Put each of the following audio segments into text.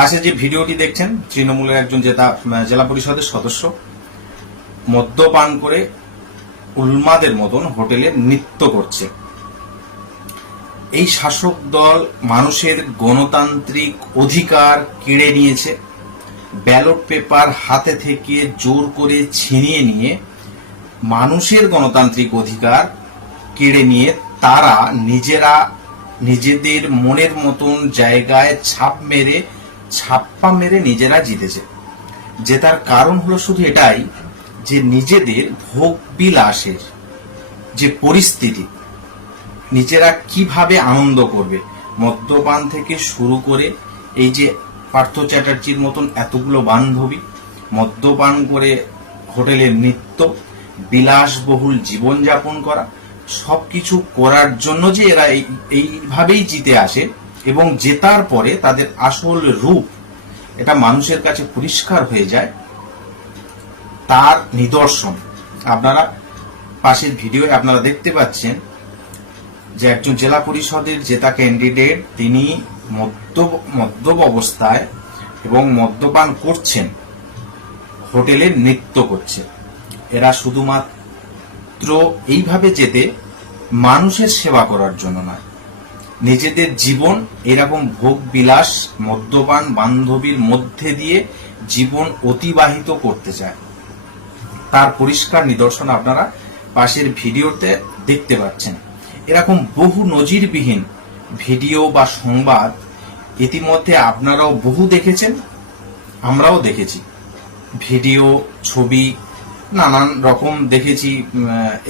পাশে যে ভিডিওটি দেখছেন, তৃণমূলের একজন জেলা পরিষদের সদস্য মদ্যপান করে উন্মাদের মতন হোটেলে নৃত্য করছে। এই শাসক দল মানুষের গণতান্ত্রিক অধিকার কেড়ে নিয়েছে। ব্যালট পেপার হাতে থেকে জোর করে ছিনিয়ে নিয়ে মানুষের গণতান্ত্রিক অধিকার কেড়ে নিয়ে তারা নিজেদের মনের মতন জায়গায় ছাপ্পা মেরে নিজেরা জিতেছে। জেতার কারণ হলো শুধু এটাই যে নিজেদের ভোগ বিলাসের যে পরিস্থিতি, নিজেরা কিভাবে আনন্দ করবে, মদ্যপান থেকে শুরু করে এই যে পার্থ চ্যাটার্জির মতন এতগুলো বান্ধবী মদ্যপান করে হোটেলে নৃত্য, বিলাসবহুল জীবনযাপন করা, সবকিছু করার জন্য যে এরা এইভাবেই জিতে আসে এবং জেতার পরে তাদের আসল রূপ এটা মানুষের কাছে পরিষ্কার হয়ে যায়, তার নিদর্শন আপনারা পাশের ভিডিও আপনারা দেখতে পাচ্ছেন যে একজন জেলা পরিষদের জেতা ক্যান্ডিডেট তিনি মদ্যপ অবস্থায় এবং মদ্যপান করছেন, হোটেলে নৃত্য করছে। এরা শুধুমাত্র এইভাবে যেতে মানুষের সেবা করার জন্য নয়, নিজেদের জীবন এরকম ভোগ বিলাস মদ্যপান বান্ধবীর মধ্যে দিয়ে জীবন অতিবাহিত করতে চায়। তার পরিষ্কার নিদর্শন আপনারা পাশের ভিডিওতে দেখতে পাচ্ছেন। এরকম বহু নজিরবিহীন ভিডিও বা সংবাদ ইতিমধ্যে আপনারাও বহু দেখেছেন, আমরাও দেখেছি। ভিডিও, ছবি নানান রকম দেখেছি।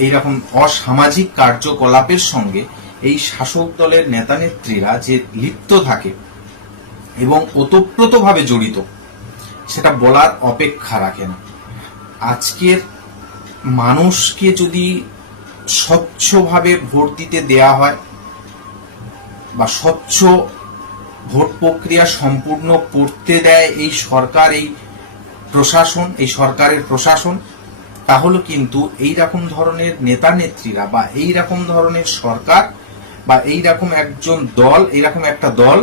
এইরকম অসামাজিক কার্যকলাপের সঙ্গে এই শাসক দলের নেতা নেত্রীরা যে লিপ্ত থাকে এবং ওতপ্রোতভাবে জড়িত, সেটা বলার অপেক্ষা রাখে না। আজকের মানুষকে যদি স্বচ্ছভাবে ভোট দিতে দেয়া হয় বা স্বচ্ছ ভোট প্রক্রিয়া সম্পূর্ণ করতে দেয় এই সরকার, এই প্রশাসন, এই সরকারের প্রশাসন, তাহলে কিন্তু এই রকম ধরনের নেতা নেত্রীরা বা এই রকম ধরনের সরকার বা এই রকম একজন দল, এইরকম একটা দল,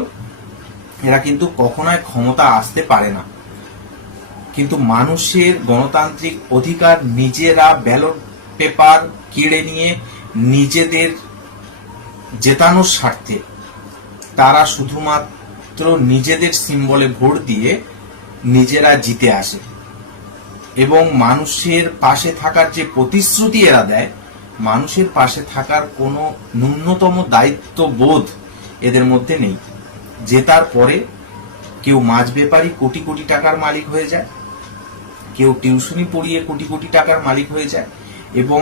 এরা কিন্তু কখনোই ক্ষমতা আসতে পারে না। কিন্তু মানুষের গণতান্ত্রিক অধিকার নিজেরা ব্যালট পেপার কেড়ে নিয়ে নিজেদের জেতানোর স্বার্থে তারা শুধুমাত্র নিজেদের সিম্বলে ভোট দিয়ে নিজেরা জিতে আসে এবং মানুষের পাশে থাকার যে প্রতিশ্রুতি এরা দেয়, মানুষের পাশে থাকার কোনো ন্যূনতম দায়িত্ববোধ এদের মধ্যে নেই। জেতার পরে কেউ মাছ ব্যাপারী কোটি কোটি টাকার মালিক হয়ে যায়, কেউ টিউশনি পড়িয়ে কোটি কোটি টাকার মালিক হয়ে যায় এবং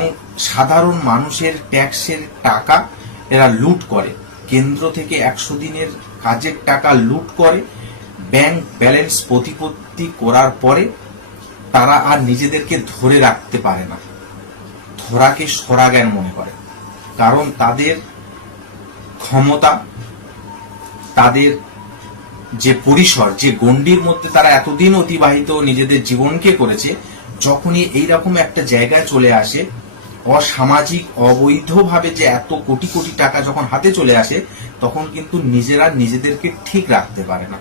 সাধারণ মানুষের ট্যাক্সের টাকা এরা লুট করে। কেন্দ্র থেকে 100 দিনের কাজের টাকা লুট করে। ব্যাংক ব্যালেন্স প্রতিপত্তি করার পরে তারা আর নিজেদেরকে ধরে রাখতে পারে না, ধরাকে সরা জ্ঞান মনে করে। কারণ তাদের ক্ষমতা, তাদের যে পরিসর, যে গণ্ডির মধ্যে তারা এতদিন অতিবাহিত নিজেদের জীবনকে করেছে, যখনই এইরকম একটা জায়গায় চলে আসে, অসামাজিক অবৈধভাবে যে এত কোটি কোটি টাকা যখন হাতে চলে আসে, তখন কিন্তু নিজেরা নিজেদেরকে ঠিক রাখতে পারে না।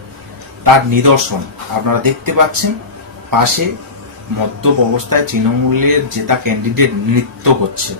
তার নিদর্শন আপনারা দেখতে পাচ্ছেন। পাশে মদ্যপ অবস্থায় তৃণমূলের জেতা ক্যান্ডিডেট নৃত্য করছে।